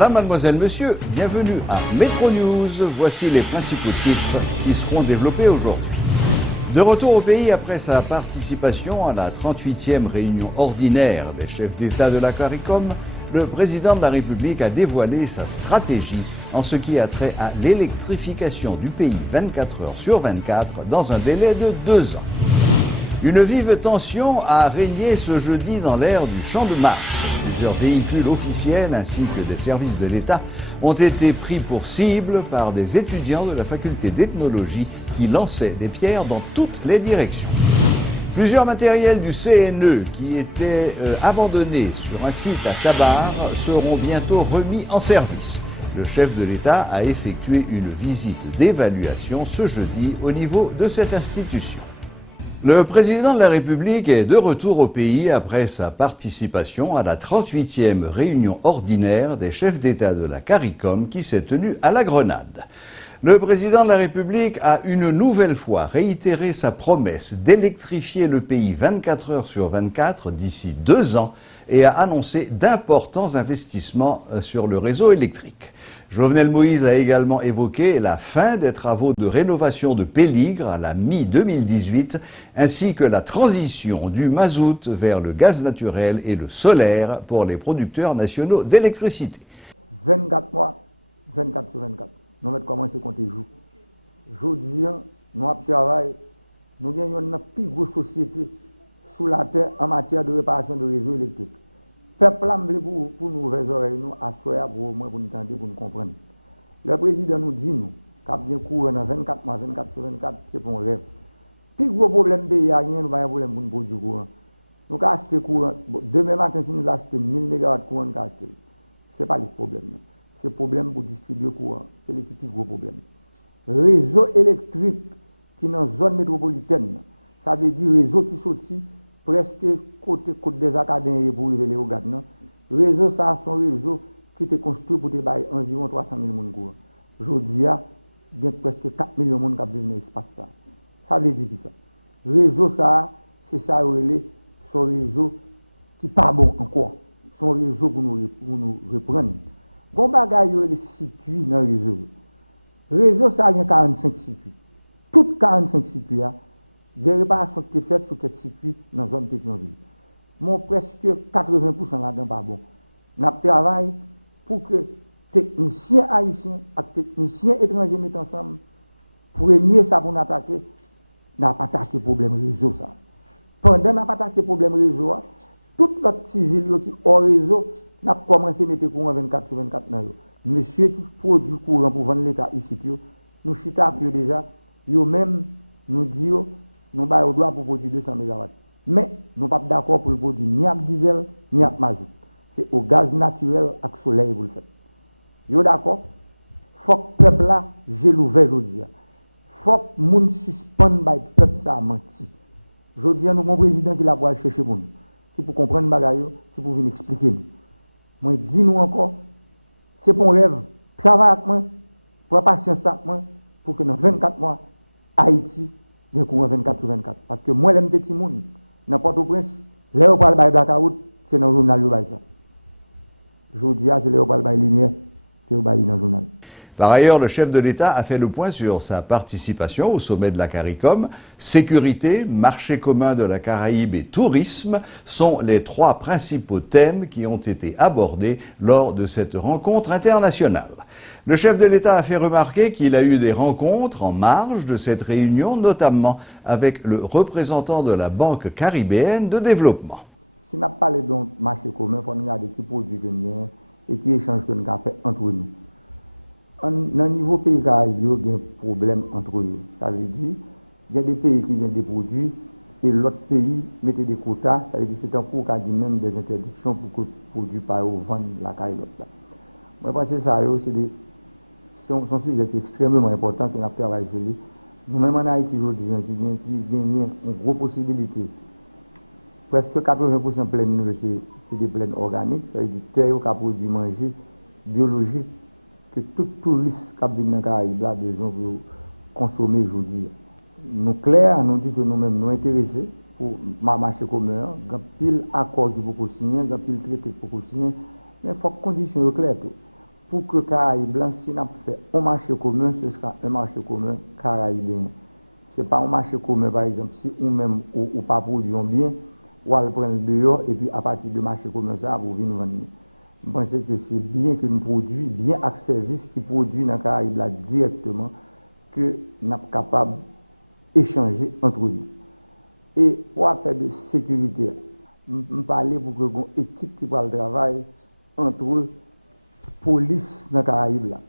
Madame, mademoiselle, monsieur, bienvenue à Métro News. Voici les principaux titres qui seront développés aujourd'hui. De retour au pays après sa participation à la 38e réunion ordinaire des chefs d'État de la CARICOM, le président de la République a dévoilé sa stratégie en ce qui a trait à l'électrification du pays 24 heures sur 24 dans un délai de 2 ans. Une vive tension a régné ce jeudi dans l'aire du Champ de Mars. Plusieurs véhicules officiels ainsi que des services de l'État ont été pris pour cible par des étudiants de la faculté d'ethnologie qui lançaient des pierres dans toutes les directions. Plusieurs matériels du CNE qui étaient abandonnés sur un site à Tabar seront bientôt remis en service. Le chef de l'État a effectué une visite d'évaluation ce jeudi au niveau de cette institution. Le président de la République est de retour au pays après sa participation à la 38e réunion ordinaire des chefs d'État de la CARICOM qui s'est tenue à la Grenade. Le président de la République a une nouvelle fois réitéré sa promesse d'électrifier le pays 24 heures sur 24 d'ici 2 ans et a annoncé d'importants investissements sur le réseau électrique. Jovenel Moïse a également évoqué la fin des travaux de rénovation de Péligre à la mi-2018, ainsi que la transition du mazout vers le gaz naturel et le solaire pour les producteurs nationaux d'électricité. 24 mois, 24 sur 24. Nous avons commencé à compter jours. Aujourd'hui, nous avons travaillé, nous avons une plus grosse société sous la terre en matière de réparation de réseaux électriques. Peuple pour nous ouvrir les oreilles, nous asseoir pour nous entendre, pour nous comprendre. Le président nous dit, nous, qu'il y a bien courant dans 24 mois, 24 sur 24, c'est pour un rêve. Plus gros problème, il n'y a rien, nous avons un problème pour nous produire courant. Nous avons acheté courant, demain matin, si nous achetons 1000 MW de courant, nous avons acheté. Ce n'est pas le problème. C'est le problème pour distribuer le courant. C'est le plus gros problème. Réseau électrique qui est dans la zone métropolitaine, ça veut dire réseau qui sortit presque côté des académies pour arriver au Gadna. Réseau, ça, c'est un réseau qui était construit pour environ 300 000 personnes courant. Aujourd'hui, il y a presque 4 millions de personnes qui vivent dans l'espace. Ça veut dire ça. Réseau, ça, c'est ça, son réseau qui n'est pas bon encore. Son réseau pour nous reprendre. Bon bagay yo les circuits dans le réseau. Le réseau, ça a 45 circuits. Toutes 45 circuits, des réparations qui sont faites sur quelques circuits dans la zone de Pétionville. Mon presque 80% là-dedans pas bon. Nous travaillons pour que techniciens haïtiens et techniciens étrangers mettent ensemble. Premier, ça pour nous attaquer, n'a pas attaqué le problème réseau. Ça. Pendant n'a pas attaqué le problème réseau, toute l'autre civil qui hors réseau, n'a commencé à mettre courant 24 sur 24 dans l'eau. Monsieur qui produit courant pour vendre l'État ici, nous chita déjà, nous même nous disons, nous avons le droit pour produire 200 MW. Mais nous ne sommes pas d'accord pour le produire ni avec diesel, ni avec mazout. C'est au gaz naturel et au soleil pour le faire. Vous d'accord? Il faut que le peuple là, j'ai l'ouvert aujourd'hui. Il faut que les gens suspendent le peuple ça a menti. Aujourd'hui, nous avons un président qui l'a pour aller chercher pour nous, qui pour comprendre le bagage, qui pour venir expliquer nous. Moi, dis-nous encore, c'est pour un rêve, travaille avec moi, pour patience avec moi, pour que dans 24 mois, Haïti, il y ait un courant 24 sur 24. Parce que moi, j'aime des petits gens, n'importe où prince, là où parle de blackout, c'est dans le journal, je dis, c'est là où parle de lumière, c'est dans le journal. Par ailleurs, le chef de l'État a fait le point sur sa participation au sommet de la CARICOM. Sécurité, marché commun de la Caraïbe et tourisme sont les 3 principaux thèmes qui ont été abordés lors de cette rencontre internationale. Le chef de l'État a fait remarquer qu'il a eu des rencontres en marge de cette réunion, notamment avec le représentant de la Banque caribéenne de développement. Si on a parlé de marché commun, il faut regarder qui produit de bien et qui échange que nous avons fait entre nous. Dans le niveau pays caraïbe, il y a un problème entre eux. Ça veut dire qu'il y a des pays qui ont des produits et l'autre pays met des quotas. Ça veut dire que c'est un cours qui a dit même des interdictions pour que les produits par eux vendent la caille l'autre. Moi, je pense que c'est un sujet qui est extrêmement important que nous avons travaillé sur lui. Nous-mêmes en Haïti, aujourd'hui, qui gagnent une grosse possibilité. Presque 80% plaines, c'est des plaines organiques. Ça veut dire que terre qui a produit manger biologique. Que tout touriste qui vient dans le Caraïbe a besoin de consommer aujourd'hui. Nous clairs, nous disons que nous-mêmes nous intéressés pour le marché commun, il y a pile accord qui peut signer, il y a pile traité qui peut signer, mais il faut que les conditions soient claires. pour que Caraïbes, si nous fait un marché commun, ce sera un marché commun caraïbien. Ce n'est pas un marché commun, par exemple, si ou même ou pas produit bien, ou à le prendre dehors, et puis à partir du marché commun, ça, vous venez vendre. Je pense que c'est bien que nous produisons, bien avec service qui produit dans les Caraïbes là, directement, que nous sommes capables d'échanger entre nous. Et pour affaire de sécurité, je parler pour que une équipe qui va le travail entre police dans les Caraïbes là,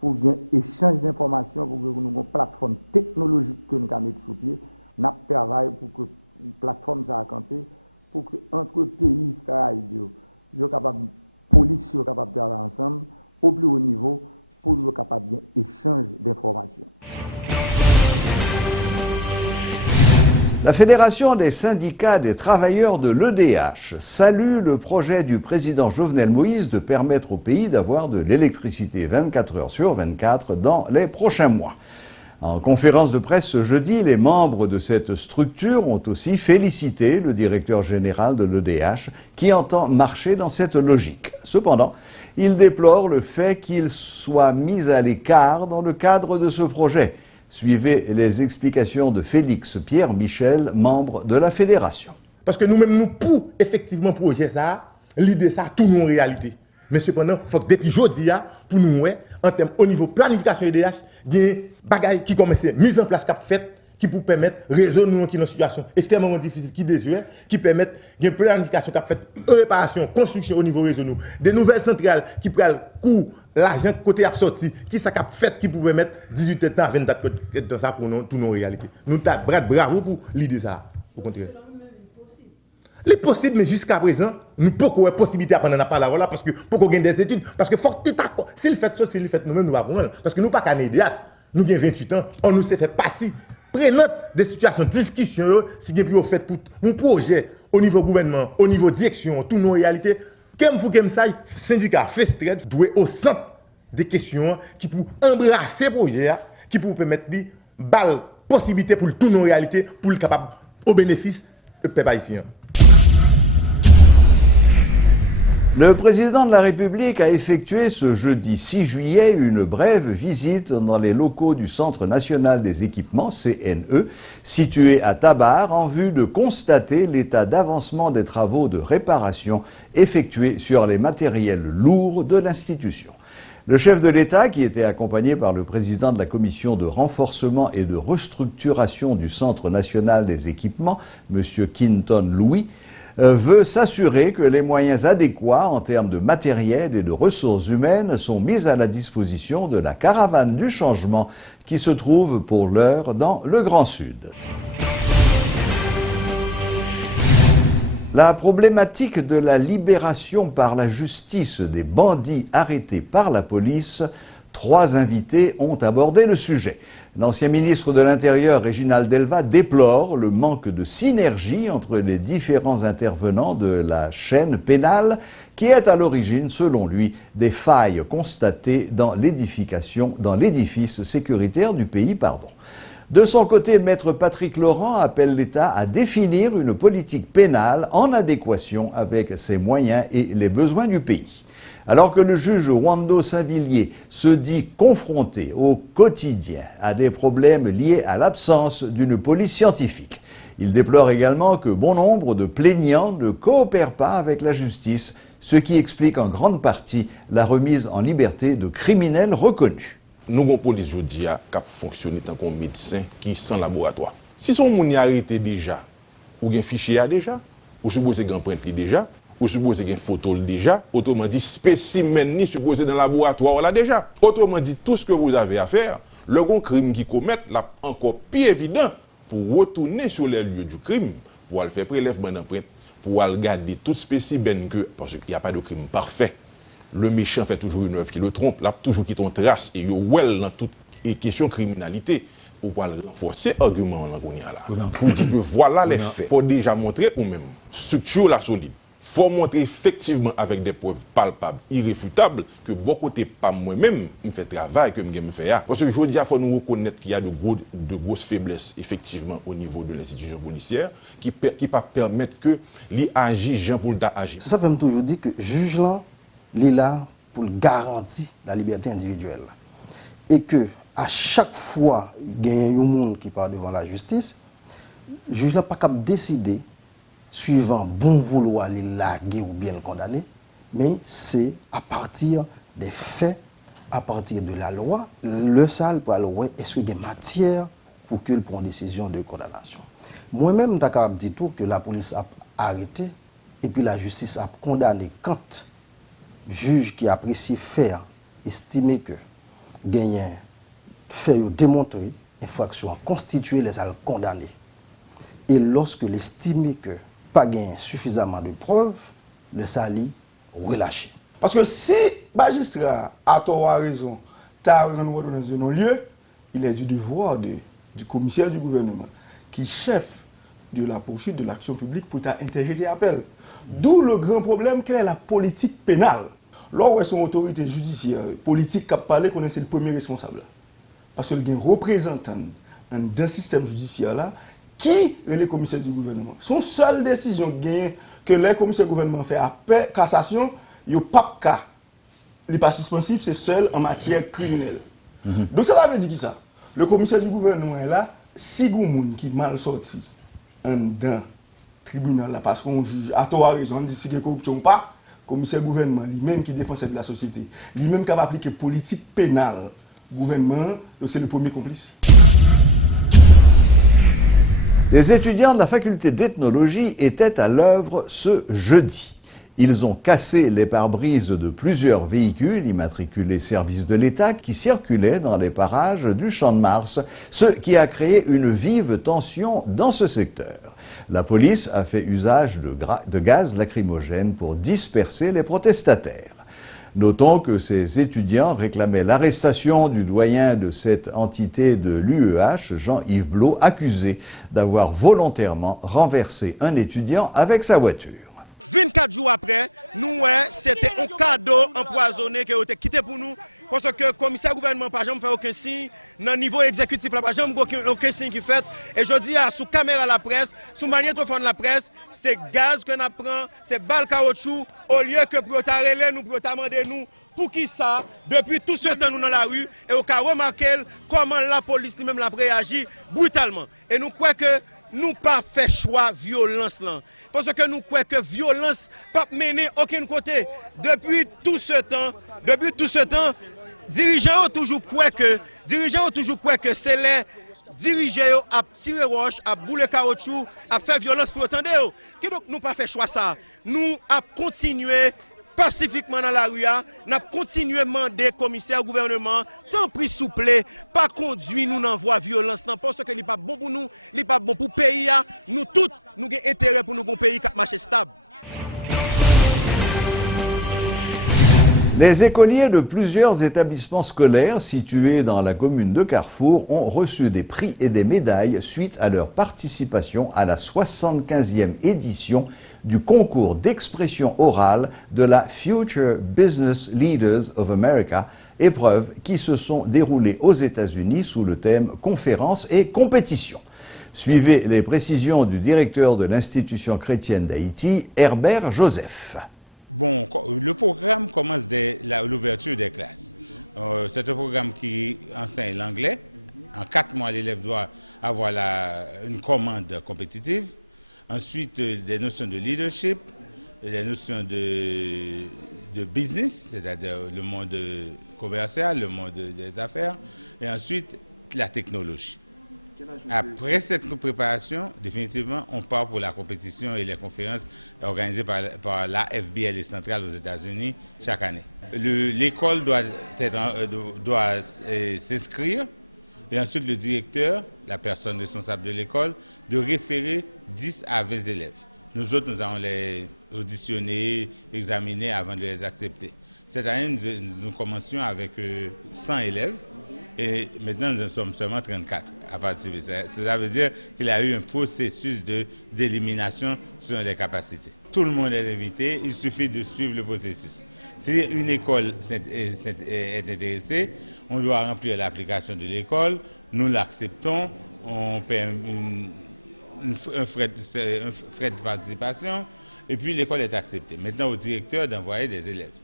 pour bien échange d'informations, pour que nous ayons une plateforme technologique que nous mettons sur pied, nous travaillons pour que une plateforme soit campée, pour que entre pays Caraïbes, nous capables police soit capable de travailler ensemble au plus haut niveau pour nous capable bien échange d'informations. La Fédération des syndicats des travailleurs de l'EDH salue le projet du président Jovenel Moïse de permettre au pays d'avoir de l'électricité 24 heures sur 24 dans les prochains mois. En conférence de presse ce jeudi, les membres de cette structure ont aussi félicité le directeur général de l'EDH qui entend marcher dans cette logique. Cependant, ils déplorent le fait qu'il soit mis à l'écart dans le cadre de ce projet. Suivez les explications de Félix Pierre Michel, membre de la fédération. Parce que nous-mêmes, nous pouvons effectivement projet ça, l'idée ça, tout nous en réalité. Mais cependant, il faut que depuis aujourd'hui, pour nous, en termes au niveau planification EDH, il y a des bagages qui commencent à être mis en place, qui pour permettre de résoudre nous qui une situation extrêmement difficile, qui désuète, qui permettent une planification qui a fait réparation, construction au niveau réseau nous, des nouvelles centrales qui prennent coût, l'argent côté absorti, qui ça a fait qui pouvait mettre 18 ans, 24 dans ça pour nous, tout nos réalités. Nous avons bravo pour l'idée ça, au contraire. C'est possible, mais jusqu'à présent, nous n'avons pas de possibilité à prendre la parole là, parce que pour qu'on gagne des études, parce que faut que tu d'accord. S'il fait ça, s'il fait nous-mêmes, nous avons parce que nous pas qu'à EDH, nous avons 28 ans, on nous s'est fait partie prenante des situations de discussion, si vous avez fait pour un projet au niveau gouvernement, au niveau direction, toutes nos réalités, comme vous comme ça, syndicat FESTRED doit au centre des questions qui pour embrasser le projet, qui pour permettre de balle possibilité pour toutes nos réalités, pour le capable au bénéfice du peuple haïtien. Le président de la République a effectué ce jeudi 6 juillet une brève visite dans les locaux du Centre national des équipements, CNE, situé à Tabar, en vue de constater l'état d'avancement des travaux de réparation effectués sur les matériels lourds de l'institution. Le chef de l'État, qui était accompagné par le président de la commission de renforcement et de restructuration du Centre national des équipements, M. Quinton Louis, veut s'assurer que les moyens adéquats en termes de matériel et de ressources humaines sont mis à la disposition de la caravane du changement qui se trouve pour l'heure dans le Grand Sud. La problématique de la libération par la justice des bandits arrêtés par la police, 3 invités ont abordé le sujet. L'ancien ministre de l'Intérieur, Réginald Delva, déplore le manque de synergie entre les différents intervenants de la chaîne pénale qui est à l'origine, selon lui, des failles constatées dans l'édifice sécuritaire du pays. De son côté, Maître Patrick Laurent appelle l'État à définir une politique pénale en adéquation avec ses moyens et les besoins du pays. Alors que le juge Wando Saint-Villiers se dit confronté au quotidien à des problèmes liés à l'absence d'une police scientifique. Il déplore également que bon nombre de plaignants ne coopèrent pas avec la justice, ce qui explique en grande partie la remise en liberté de criminels reconnus. Nous avons une police aujourd'hui qui fonctionne en tant qu'un médecin qui est sans laboratoire. Si son moun arrêté déjà, ou un fichier déjà, ou supposé qu'il empreinte déjà, ou supposé qu'il photo déjà, autrement dit, spécimen ni supposé dans le laboratoire là déjà. Autrement dit, tout ce que vous avez à faire, le grand crime qui commettent, là encore plus évident pour retourner sur les lieux du crime, pour aller faire prélèvement d'empreinte, pour aller garder tout spécimen que, parce qu'il n'y a pas de crime parfait. Le méchant fait toujours une œuvre qui le trompe, là toujours qui ton trace et well dans toute question criminalité. Pour renforcer l'argument là. Pour dire que voilà les faits. Il faut déjà montrer ou même structure la solide. Il faut montrer effectivement avec des preuves palpables, irréfutables, que beaucoup de pas moi-même, je fais travail que je fais. Parce que je veux dire, il faut nous reconnaître qu'il y a de grosses faiblesses effectivement au niveau de l'institution policière qui ne permettent que l'agir, Jean pour agir. Ça fait toujours dire que juge là, il là pour garantir la liberté individuelle. Et que à chaque fois il y a un monde qui part devant la justice, le juge n'a pas qu'à décider suivant bon vouloir les larguer ou bien le condamner, mais c'est à partir des faits, à partir de la loi, le SAL pour aller voir est-ce qu'il y a des matières pour qu'il prenne une décision de condamnation. Moi-même, je suis dit tout que la police a arrêté et puis la justice a condamné quand le juge qui apprécie faire estimer que gagner fait démontrer infraction constituée les a condamnés. Et lorsque l'estimé que pas gagné suffisamment de preuves, le sali relâché. Parce que si le magistrat a tort à raison, t'as rendu dans un non-lieu, il est du devoir du commissaire du gouvernement, qui est chef de la poursuite de l'action publique pour interjeter appel. D'où le grand problème, quelle est la politique pénale. Lorsqu'on est son autorité judiciaire, politique qui a parlé, qu'on est le premier responsable. Parce qu'il y a un représentant dans le système judiciaire là, qui est le commissaire du gouvernement. Son seule décision que le commissaire du gouvernement fait appel, cassation, il n'y a pas de cas. Les pas suspensifs, c'est seul en matière criminelle. Donc ça veut dire qui ça? Le commissaire du gouvernement est là, si vous qui mal sorti dans le tribunal là, parce qu'on juge à tort à raison, on dit si il y a corruption ou pas, le commissaire du gouvernement, lui-même qui défend de la société, lui-même qui va appliquer politique pénale, gouvernement, c'est le premier complice. Les étudiants de la faculté d'ethnologie étaient à l'œuvre ce jeudi. Ils ont cassé les pare-brises de plusieurs véhicules immatriculés service de l'État qui circulaient dans les parages du Champ de Mars, ce qui a créé une vive tension dans ce secteur. La police a fait usage de gaz lacrymogène pour disperser les protestataires. Notons que ces étudiants réclamaient l'arrestation du doyen de cette entité de l'UEH, Jean-Yves Blot, accusé d'avoir volontairement renversé un étudiant avec sa voiture. 24 jours après, nous, c'était un cadeau empoisonné qui a été quitté pour nous, parce que le commissaire gouvernement n'a jamais fait aucun signe, dans le niveau exécutif, il n'a jamais aucun signe qui fait. Et je dis, sous caméra la presse, sous magnétophone la presse, c'est gaz que nous prenons, c'est balle caoutchouc, au lieu que pour t'arrêter nous, pour t'amender nous, pour qui ça, depuis tout ce temps nous dans la rue, et au cas remarqué comment la police lui-même l'a réagi brutalement. Et nous croyons que nous pas fait choix violence là. Parce que nous croyons que violence pas mené aucun côté. Depuis tout ce temps, dirigeants ont toujours croit que c'est les dirigeants à tirer roche, à bouler caoutchouc, à faire violence pour entendre. Qui donc nous pas fait choix ça. Nous a continué pacifiquement dans la rue, nous avons continué à demander au commissaire au gouvernement, tant pris souple, pas conduire nous dans voie violence, parce que ce n'est pas bon pour nous, ce n'est pas bon pour le pays. Nous tous, nous avons intérêt pour nous un pays qui marche stable. Les écoliers de plusieurs établissements scolaires situés dans la commune de Carrefour ont reçu des prix et des médailles suite à leur participation à la 75e édition du concours d'expression orale de la Future Business Leaders of America, épreuves qui se sont déroulées aux États-Unis sous le thème conférences et compétitions. Suivez les précisions du directeur de l'institution chrétienne d'Haïti, Herbert Joseph. Bon, le programme commence dès l'ouverture des classes. C'est un programme qui enseigne l'anglais. En 4 mois, l'élève doit avoir une commande compétitive. Ensuite, des notions de leadership, des notions de business, c'est-à-dire le monde commercial, le monde des affaires, et ensuite la technologie. Après cette préparation, définitivement, on part pour la compétition et les conférences organisées par l'AFBL centrale aux États-Unis chaque année. L'école doit s'inscrire et ensuite le directeur, la personne responsable de l'école, de référer 10 à 20 élèves. Nous autres, nous allons les auditionner, examiner avant de les accepter. Cette année, nous commencions avec 100 élèves. Et maintenant, nous en sommes seulement 34 à participer. Cela veut dire qu'il y a eu un processus d'élimination selon les capacités. Tout le monde est invité, il suffit de suivre le processus. Si une école est intéressée, on doit remplir l'application de l'école, nous l'acceptons, on paie un frais de participation, et puis l'école est acceptée. Maintenant, au directeur d'envoyer des élèves.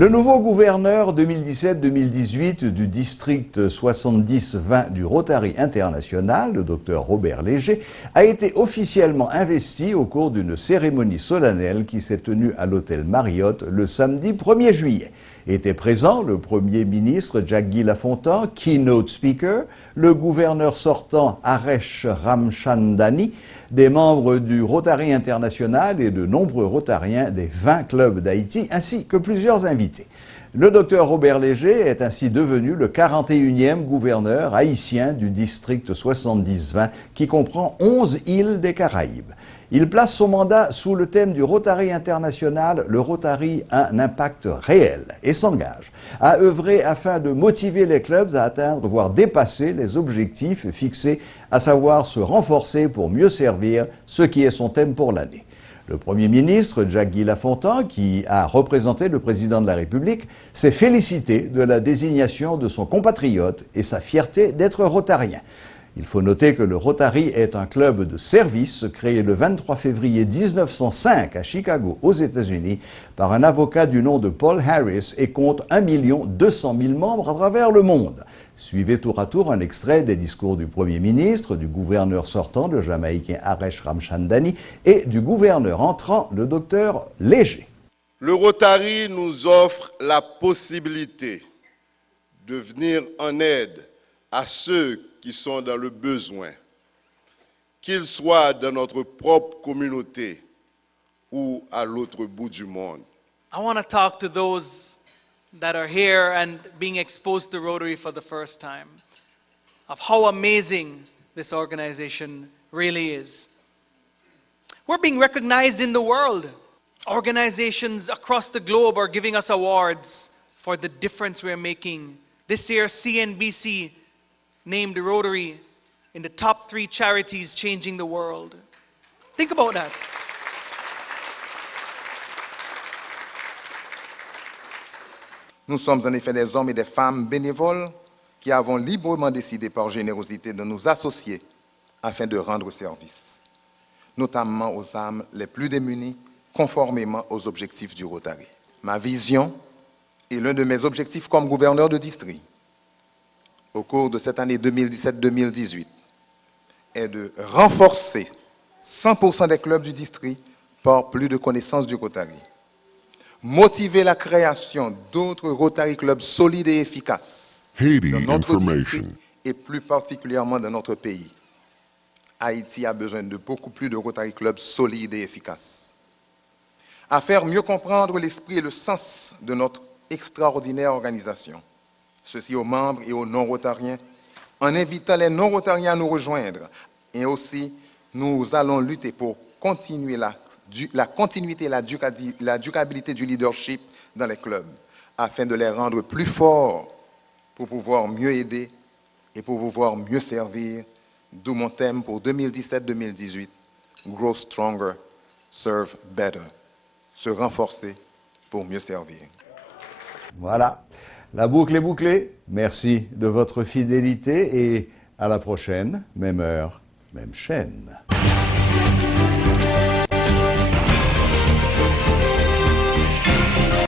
Le nouveau gouverneur 2017-2018 du district 70-20 du Rotary International, le Dr Robert Léger, a été officiellement investi au cours d'une cérémonie solennelle qui s'est tenue à l'hôtel Marriott le samedi 1er juillet. Étaient présents le Premier ministre Jaggi Lafontan, keynote speaker, le gouverneur sortant Aresh Ramchandani, des membres du Rotary International et de nombreux Rotariens des 20 clubs d'Haïti, ainsi que plusieurs invités. Le docteur Robert Léger est ainsi devenu le 41e gouverneur haïtien du district 70-20 qui comprend 11 îles des Caraïbes. Il place son mandat sous le thème du Rotary International, le Rotary a un impact réel, et s'engage à œuvrer afin de motiver les clubs à atteindre, voire dépasser les objectifs fixés, à savoir se renforcer pour mieux servir, ce qui est son thème pour l'année. Le Premier ministre, Jaggi Lafontan, qui a représenté le président de la République, s'est félicité de la désignation de son compatriote et sa fierté d'être rotarien. Il faut noter que le Rotary est un club de service créé le 23 février 1905 à Chicago, aux États-Unis, par un avocat du nom de Paul Harris et compte 1 200 000 membres à travers le monde. Suivez tour à tour un extrait des discours du Premier ministre, du gouverneur sortant, le Jamaïcain Aresh Ramchandani, et du gouverneur entrant, le docteur Léger. Le Rotary nous offre la possibilité de venir en aide à ceux qui sont dans le besoin, qu'ils soient dans notre propre communauté ou à l'autre bout du monde. I want to talk to those that are here and being exposed to Rotary for the first time, of how amazing this organization really is. We're being recognized in the world. Organizations across the globe are giving us awards for the difference we're making. This year, CNBC named Rotary in the top 3 charities changing the world. Think about that. Nous sommes en effet des hommes et des femmes bénévoles qui avons librement décidé par générosité de nous associer afin de rendre service, notamment aux âmes les plus démunies, conformément aux objectifs du Rotary. Ma vision et l'un de mes objectifs comme gouverneur de district au cours de cette année 2017-2018 est de renforcer 100% des clubs du district par plus de connaissances du Rotary. Motiver la création d'autres Rotary clubs solides et efficaces dans notre district et plus particulièrement dans notre pays. Haïti a besoin de beaucoup plus de Rotary clubs solides et efficaces. À faire mieux comprendre l'esprit et le sens de notre extraordinaire organisation. Ceci aux membres et aux non-rotariens, en invitant les non-rotariens à nous rejoindre. Et aussi, nous allons lutter pour continuer la continuité et la durabilité du leadership dans les clubs, afin de les rendre plus forts pour pouvoir mieux aider et pour pouvoir mieux servir. D'où mon thème pour 2017-2018, Grow Stronger, Serve Better. Se renforcer pour mieux servir. Voilà. La boucle est bouclée. Merci de votre fidélité et à la prochaine, même heure, même chaîne.